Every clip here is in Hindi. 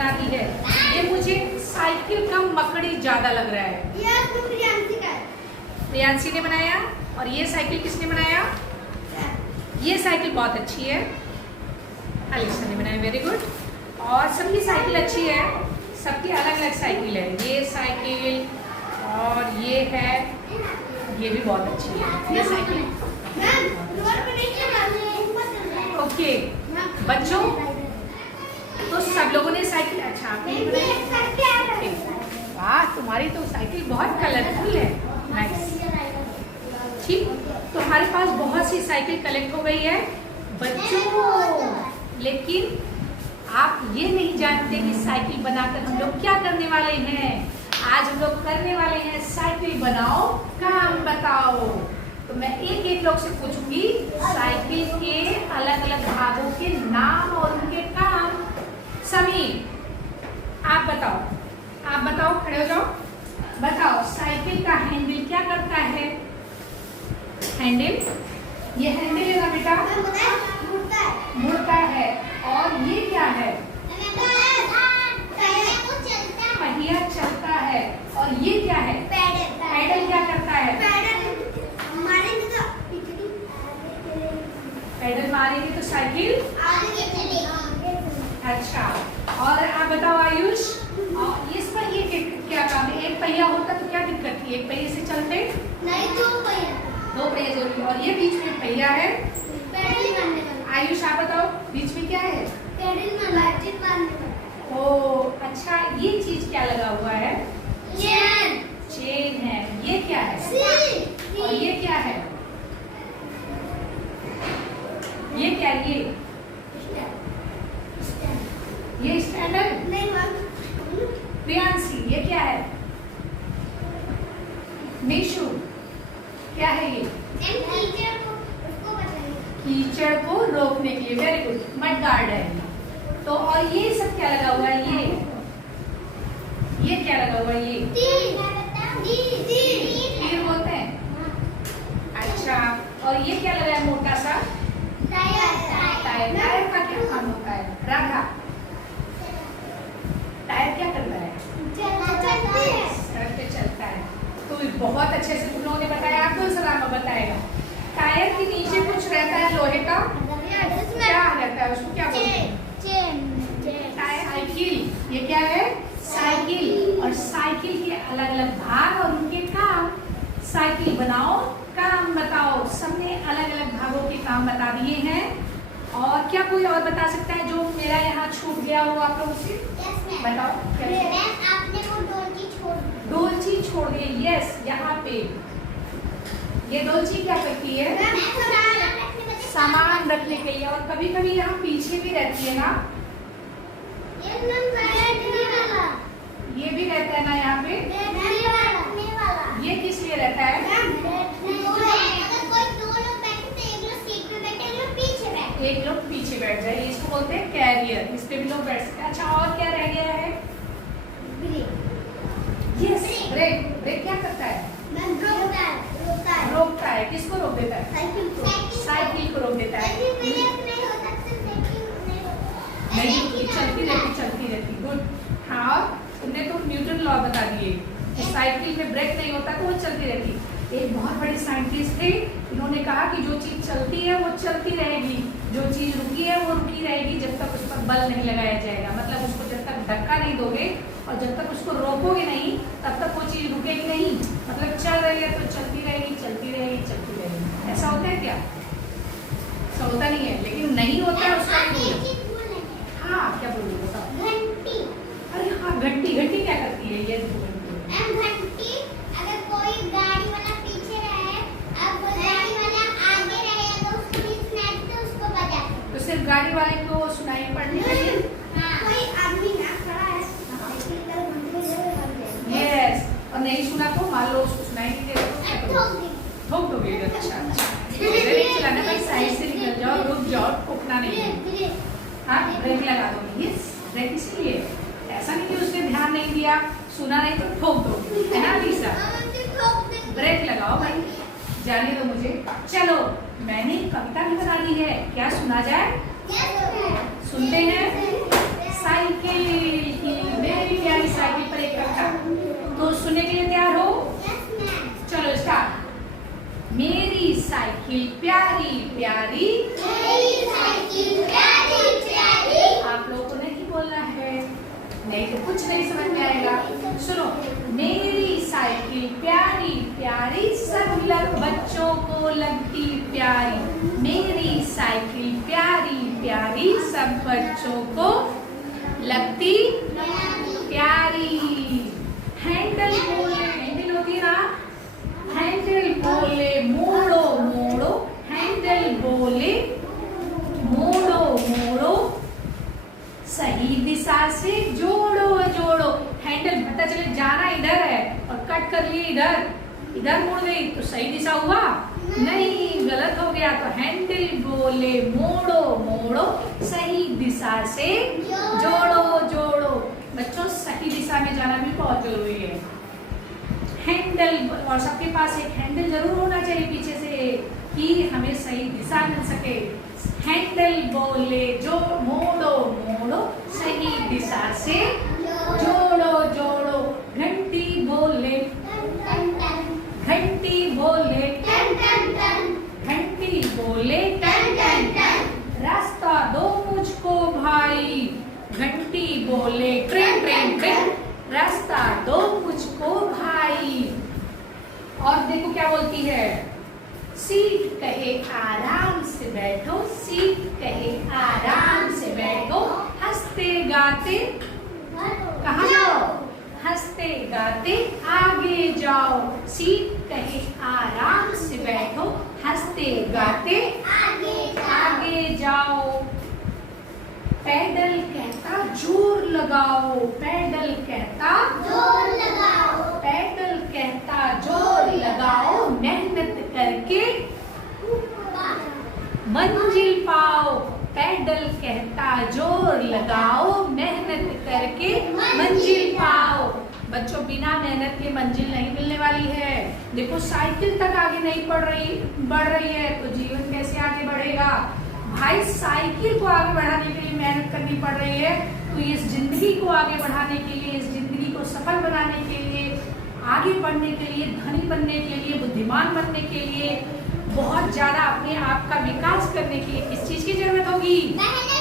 बना दी है। ये मुझे साइकिल का मकड़ी ज्यादा लग रहा है। प्रियांशी ने बनाया। और ये साइकिल किसने बनाया? ये साइकिल बहुत अच्छी है, अलीशा ने बनाया। Very good. और सबकी साइकिल अच्छी है, सबकी अलग अलग साइकिल है। ये साइकिल और ये है, ये भी बहुत अच्छी है ये साइकिल। ओके बच्चों, तो सब लोगों ने साइकिल अच्छा आपने बनाई। वाह, तुम्हारी तो साइकिल बहुत कलरफुल है। नाइस। ठीक, तो हमारे पास बहुत सी साइकिल कलेक्ट हो गई है बच्चों। लेकिन आप ये नहीं जानते कि साइकिल बनाकर हम लोग क्या करने वाले हैं। आज हम लोग करने वाले हैं साइकिल बनाओ काम बताओ। तो मैं एक एक लोग से पूछूंगी साइकिल के अलग अलग भागों के नाम और उनके काम। समीर आप बताओ, खड़े हो जाओ। बताओ साइकिल का हैंडल क्या करता है? हैंडल, ये हैंडल है ना बेटा, मुड़ता है। और ये क्या है? पहिया चलता है। और ये क्या है? पैडल क्या करता है? पैडल मारेंगे तो साइकिल अच्छा। और आप बताओ आयुष, इस पर ये क्या काम है? एक पहिया होता तो क्या दिक्कत थी? एक पहिए से चलते नहीं, दो पहिए जरूरी। और ये बीच में पहिया है, आयुष आप बताओ बीच में क्या है? ओ अच्छा, ये चीज क्या लगा हुआ है? चेन है। ये क्या है? और ये क्या है? ये क्या है? ये स्टैंड है। प्रियांशी ये क्या है? मीशु क्या है? ये कीचड़ को रोकने के लिए। वेरी गुड, मड गार्ड है। तो और ये सब क्या लगा हुआ है? ये क्या लगा हुआ है? ये तीर बोलते हैं। अच्छा, और ये क्या लगा है मोटा सा? टायर। टायर का क्या काम होता है? राधा, टायर क्या करता है? सड़क पे चलता है। तो बहुत अच्छे से तुम लोगों ने बताया। अब्दुल सलाम बताएगा। टायर के नीचे कुछ रहता है लोहे का, क्या रहता है उसको क्या बोलते हैं? साइकिल। ये क्या है? साइकिल। और साइकिल के अलग अलग भाग और उनके काम। साइकिल बनाओ काम बताओ। सबने अलग अलग भागों के काम बता दिए हैं। और क्या कोई और बता सकता है जो मेरा यहाँ छूट गया हो आप लोगों से? बताओ। आपने वो डोलची छोड़ दी। यस, यहाँ पे ये डोलची क्या करती है? सामान रखने के लिए। और कभी कभी यहाँ पीछे भी रहती है ना, ये भी रहता है ना यहाँ पे। ये किस लिए रहता है? एक लोग पीछे बैठ जाए, इसको बोलते हैं कैरियर। इस पे भी लोग बैठ सकते हैं। अच्छा, और क्या रह गया है? Yes, break. ब्रेक क्या करता है? रोकता है। किसको रोक देता है? साइकिल को रोक देता है। नहीं, चलती रहती। गुड। हाँ, तुमने तो न्यूटन लॉ बता दिए कि साइकिल में ब्रेक नहीं होता तो वो चलती रहती। एक बहुत बड़े साइंटिस्ट थे, इन्होंने कहा कि जो चीज चलती है वो चलती रहेगी, जो चीज रुकी है वो रुकी रहेगी जब तक उस पर बल नहीं लगाया जाएगा। मतलब उसको जब तक धक्का नहीं दोगे और जब तक उसको रोकोगे नहीं तब तक वो चीज रुकेगी नहीं। मतलब चल रही है तो चलती रहेगी। ऐसा होता है क्या? ऐसा होता नहीं है, लेकिन नहीं होता है उसका भी। हाँ, क्या बोल रही हो? घंटी। अरे हाँ, घंटी। घंटी क्या करती है? ये घंटी, अगर कोई गाड़ी वाला पीछे रहे, अब गाड़ी वाला आगे रहेगा तो उसको भी सुनाई तो उसको बजाते। तो सिर्फ गाड़ी वाले को सुनाई पड़नी चाहिए। कोई आदमी ना खड़ा है, यस, और नहीं सुना तो मान लो उसको सुनाई नहीं दे तो ठोक दोगे। अच्छा, चलाना भाई, साइड से निकल जाओ, रुक जाओ, ठोकना नहीं। हाँ, ब्रेक लगा दोगे। यस, ब्रेक इसलिए। ऐसा नहीं कि उसने ध्यान नहीं दिया, सुना नहीं तो ठोक दो, है ना लीसा? ब्रेक लगाओ भाई, जाने दो मुझे। चलो, मैंने कविता भी बना दी है, क्या सुना जाए? सुनते हैं। साइकिल साइकिल प्यारी प्यारी, मेरी साइकिल प्यारी प्यारी। आप लोगों को नहीं बोलना है, नहीं तो कुछ नहीं समझ में आएगा। सुनो, मेरी साइकिल प्यारी प्यारी, सब बच्चों को लगती प्यारी। मेरी साइकिल प्यारी प्यारी, सब बच्चों को लगती प्यारी। हैंडल बोले, हैंडल होगी ना, हैंडल बोले मोड़ो मोड़ो, हैंडल बोले मोड़ो मोड़ो, सही दिशा से जोड़ो जोड़ो। हैंडल पता चले जाना इधर है और कट कर लिए इधर, इधर मुड़ गई तो सही दिशा हुआ नहीं, गलत हो गया। तो हैंडल बोले मोड़ो मोड़ो, सही दिशा से जोड़ो जोड़ो। बच्चों, सही दिशा में जाना भी बहुत जरूरी है। हैंडल, और सबके पास एक हैंडल जरूर होना चाहिए पीछे से कि हमें सही दिशा मिल सके। हैंडल बोले जो मोड़ो मोड़ो, सही दिशा से जोड़ो जोड़ो। घंटी बोले, घंटी बोले घंटी बोले टन टन टन, रास्ता दो मुझको भाई। घंटी बोले ट्रेन ट्रेन ट्रेन, रास्ता दो मुझको भाई। और देखो क्या बोलती है, सीट कहे आराम से बैठो, सीट कहे आराम से बैठो, हंसते गाते कहाँ जाओ, हंसते गाते आगे जाओ। सीट कहे आराम से बैठो, हंसते गाते आगे जाओ। पैडल कहता जोर लगाओ, पैडल कहता जोर लगाओ, पैडल कहता जोर लगाओ, मेहनत करके मंजिल पाओ। पैडल कहता जोर लगाओ, मेहनत करके मंजिल पाओ। बच्चों, बिना मेहनत के मंजिल नहीं मिलने वाली है। देखो, साइकिल तक आगे नहीं बढ़ रही है तो जीवन कैसे आगे बढ़ेगा भाई। साइकिल को आगे बढ़ाने के लिए मेहनत करनी पड़ रही है, तो इस जिंदगी को आगे बढ़ाने के लिए, इस जिंदगी को सफल बनाने के लिए, आगे बढ़ने के लिए, धनी बनने के लिए, बुद्धिमान बनने के लिए, बहुत ज्यादा अपने आप का विकास करने के लिए किस चीज की जरूरत होगी,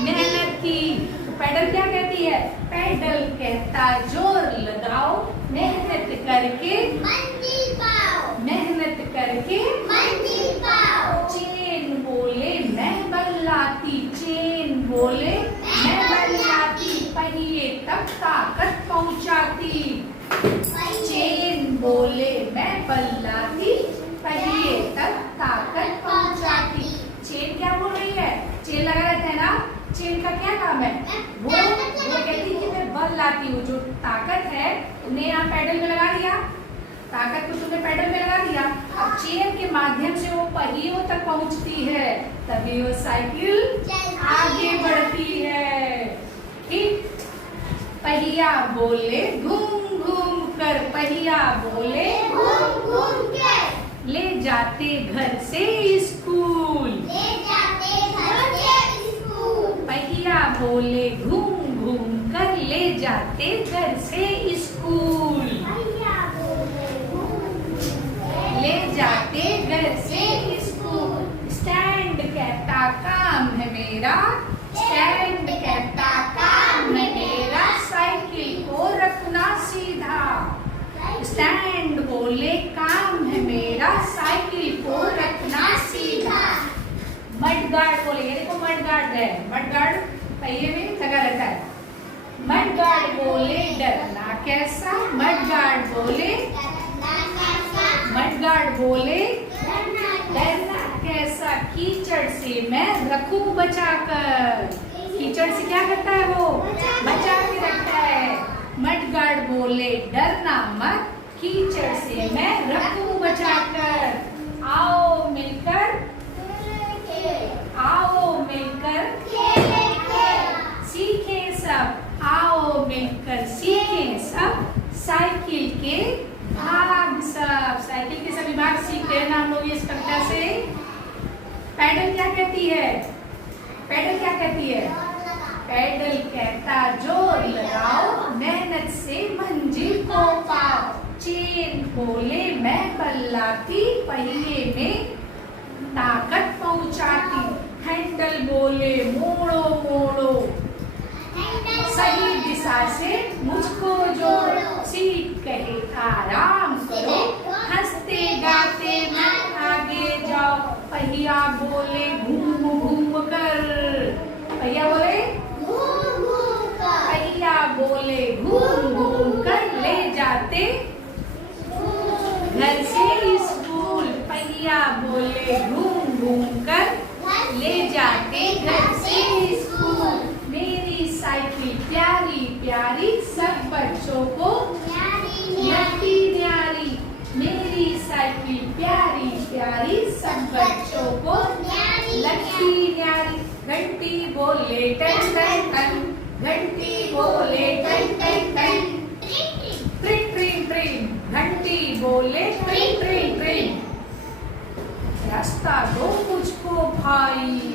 मेहनत की। तो पैडल क्या कहती है, पैडल कहता जोर लगाओ, मेहनत करके मंजिल पाओ, मेहनत करके मंजिल पाओ। चेन बोले मैं बल्लाती, चेन बोले मैं बल्लाती, पहिए तक ताकत पहुंचाती। चेन बोले मैं बल्लाती, पहिए तक ताकत पहुंचाती। चेन क्या बोल रही है, चेन लगा रहता है ना, चेन का क्या काम है, वो कहती है कि मैं बल लाती हूँ। जो ताकत है तुमने यहाँ पैडल में लगा दिया, ताकत को तुमने पैडल में लगा दिया, अब चेन के माध्यम से वो पहियों तक पहुंचती है, तभी वो साइकिल आगे बढ़ती है। ठीक, पहिया बोले घूम घूम कर, पहिया बोले घूम घूम कर, ले जाते घर से स्कूल, ले जाते घर से स्कूल। पहिया बोले घूम घूम कर, ले जाते घर से स्कूल, भैया बोले ले जाते घर से स्कूल। स्टैंड कहता काम है मेरा, स्टैंड कहता काम है मेरा, साइकिल को रखना सीधा। स्टैंड बोले काम है मेरा, साइकिल को रखना सीधा। मड गार्ड बोले, ये देखो मड गार्ड है, मड गार्ड पहिए में लगा रहता है। मड गार्ड बोले डरना कैसा, मड गार्ड बोले, मड गार्ड बोले डरना कैसा, कीचड़ से मैं रखूं बचाकर। कीचड़ से क्या करता है वो, बचा के रखता है। मड गार्ड बोले डरना मत, कीचड़ से मैं रखूं बचाकर। आओ मिलकर, आओ मिलकर सीखे सब, आओ मिलकर सीखे सब, साइकिल के भाग सब। साइकिल के सभी भाग सीखते हैं ना हम लोग इस कविता से। पैडल क्या कहती है, पैडल क्या कहती है, पैडल कहता जोर लगाओ, मेहनत से मंजिल को पाओ। चेन बोले मैं बल्लाती, पहिए में ताकत पहुंचाती। हैंडल बोले मोड़ो मोड़ो, सही दिशा से मुझको जोड़ो। सीट कहे आराम करो, हंसते गाते न आगे जाओ। पहिया बोले घूम घूम कर, पहिया बोले पहिया बोले घूम घूम कर ले जाते घर से स्कूल। पहिया बोले घूम घूम कर ले जाते घर से स्कूल। मेरी साइकिल प्यारी प्यारी सब बच्चों को लगती न्यारी। मेरी साइकिल प्यारी प्यारी सब बच्चों को लगती न्यारी। घंटी बोले टन टन टन, घंटी बोले टन टन टन, ट्रिन ट्रिन ट्रिन, घंटी बोले ट्रिन ट्रिन ट्रिन। रास्ता दो मुझको भाई,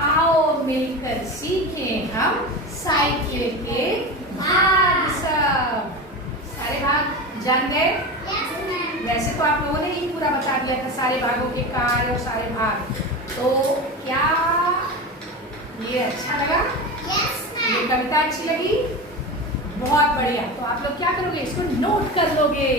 आओ मिलकर सीखें हम साइकिल के भाग सब। सारे भाग जान गए? वैसे तो आप लोगों ने ही पूरा बता दिया था सारे भागों के कार्य और सारे भाग। तो क्या ये अच्छा लगा? ये कविता अच्छी लगी? बहुत बढ़िया। तो आप लोग क्या करोगे? इसको नोट कर लोगे।